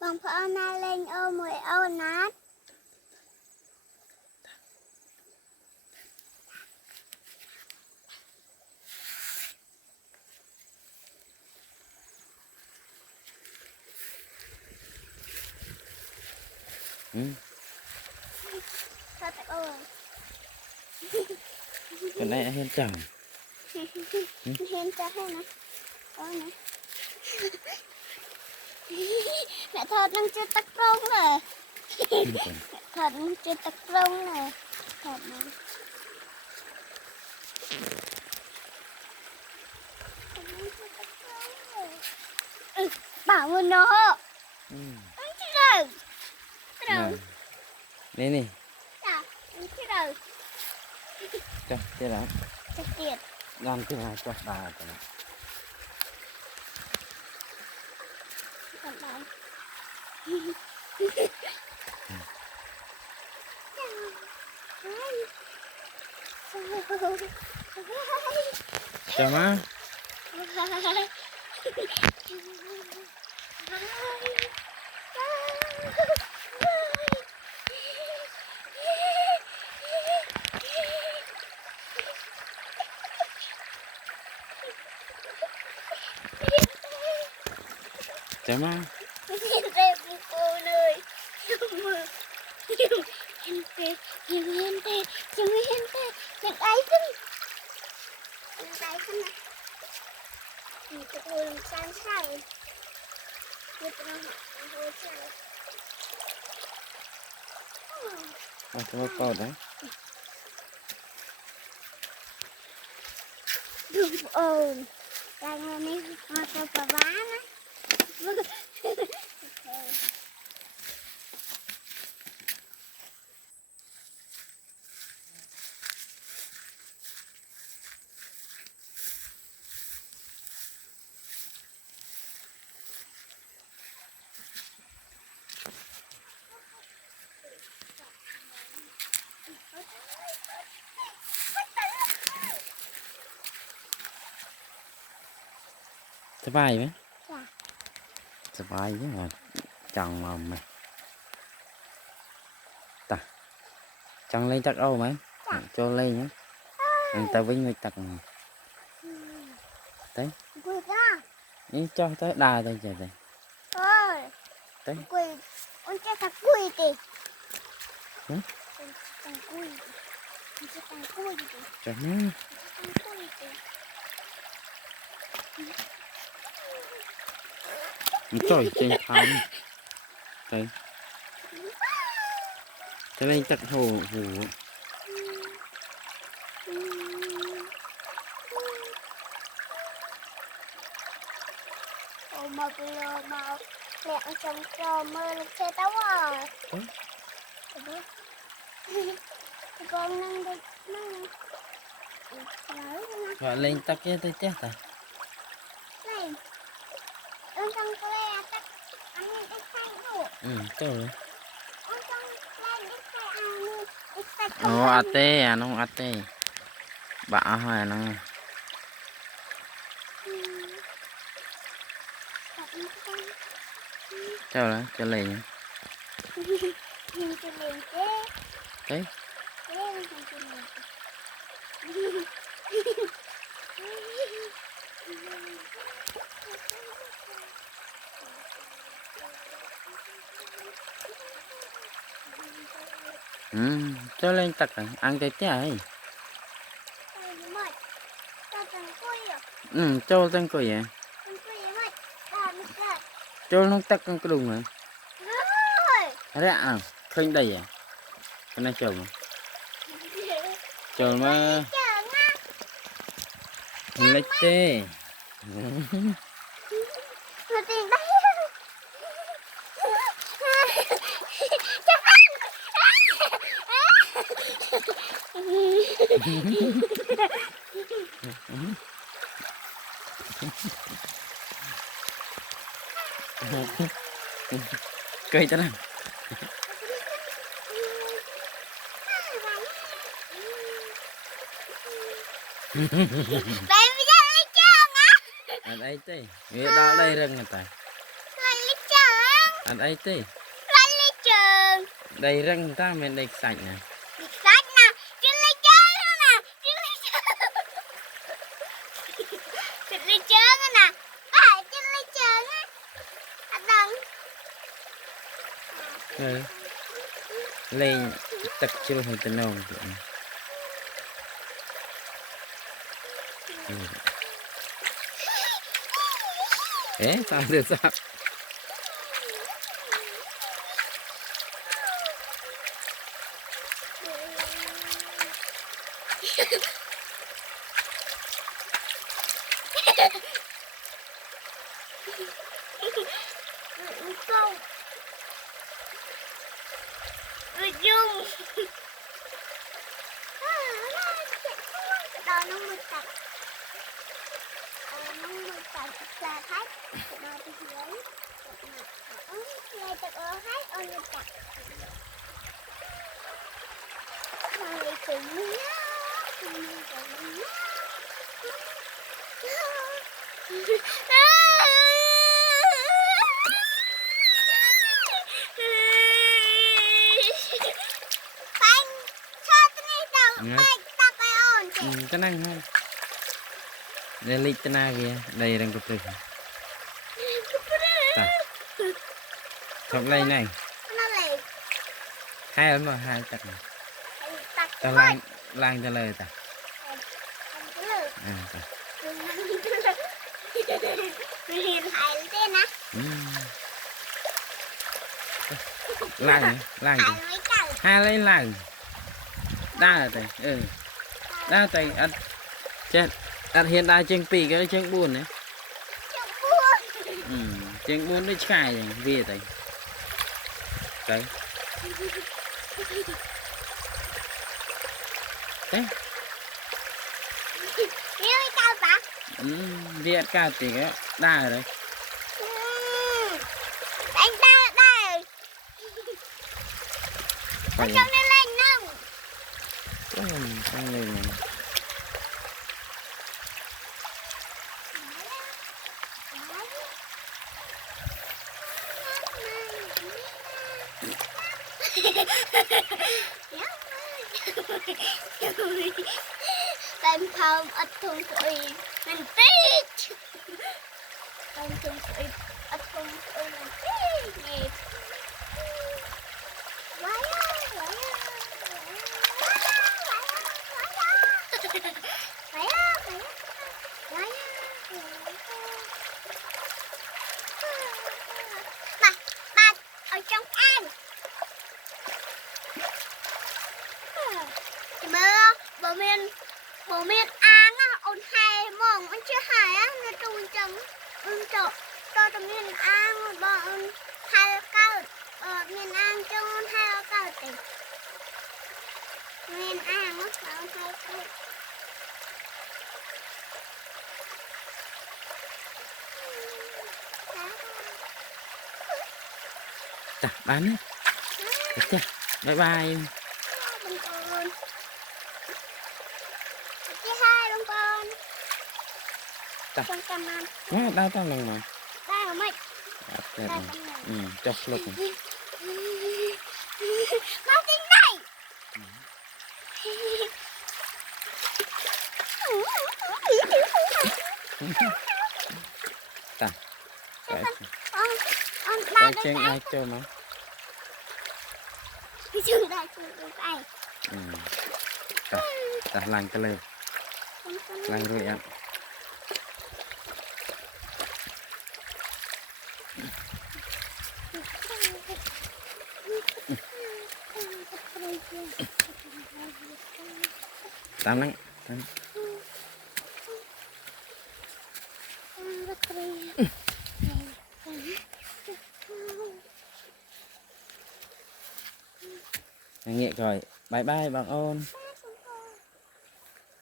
bằng phở na lên ô mùi ô nát thật ơi còn đây hen chẳng hen cho hay nè ôi nè mẹ thật đang chưa tắt rông này thật đang chưa tắt rông này thật này bảo mình nó anh chưa rồi rồi đây nè dạ anh chưa rồi cho thế nào cho tiền làm thế nào cho bà cho còn đấy chào má chào má đây cô nơi hiên tê hiên tê chẳng ai xin mìnhจะพูดสั้นใช่ไม่ต้องหาพูดใช่ à cho nó to đấy đúng ồn là ngày nay mà cho bà bá nữaสบายไหม dạ สบายchứ mà chẳng mà mày ta chẳng lên tắc đâu mấy cho lên nhé người ta với người tắc đấy quỳ ra ý cho tới đà thôi trời đây ơi đấy quỳ con chơi thật quỳ đi hả thằng quỳ con chơi thằng quỳ đi trời má thằng quỳ đi trời trên không đây cho nên tắc hồ hồ mà bây giờ mà mẹ chồng cho mơ là chơi táo à con năng được năng gọi lên tắc cái tôi chết à này con trong cái tắc anh đi khai đủ trời ơi con trong lên đi khai anh đi khai ồ ate à nó ate bạ hoài nó cho đó cho liền đấy cho lên tật ăn cái trái cho tên coi vậy cho nó tắt con cái đùng này ra à khinh đây à cái này chờ mà chờ mà lấy tê cây cho này Baby jangan lecang ah. ada itu, ya dah dah reng ngetai. Jangan lecang. ăn ấy tê Lên lấy trường. đầy răng ta mình đầy sạch nè Đi sách nè. Trên lấy chơi nữa nè. Trên lấy chơi. Trên lấy chơi nữa nè. À, trên lấy chơi á. À, đừng. ừ. Lên tật chưa hồi tên nông ế sao được sao Không. Dung. Đó nó mực cạch. Nó mực cạch là khách. Nó đi dưới. Này tập ở khách ôn mực cạch. Này cũng nhá. Này cũng nhá. cái năng không đây lịch tên ai kìa đây đang cục rừng không đây này hai ấn vào hai tật này ta lang cho lời ta ta lang hai lấy lang đa rồi đa tay ăn chết ăn hiện đại chân pì cái chân buồn đấy chân buồn nó chai rồi về tay đấy đấy viết cao thì cái đa rồi đấy anh đa ở trong đây lên không trong này Tên không ít thùng sụi mình tít tên thùng sụi ít thùng sụi mình tít nhịp quá ba ở trong ăn mơ bố miền An á ôn hai mong anh chưa hai á nó trùng chấm cho tụi miền An bọn hai cao miền An trong hai cao tỉnh miền An nó cao hai cao ta bán đấy bye bye con cầm ăn nó đau tao lần mà đây hả mày cho lúc nó tính này ta cái chân ai cho mà cái chân đây chân cái ta làm cái lên làm rồi em tám lắm nghĩa rồi bye bye bạn ôn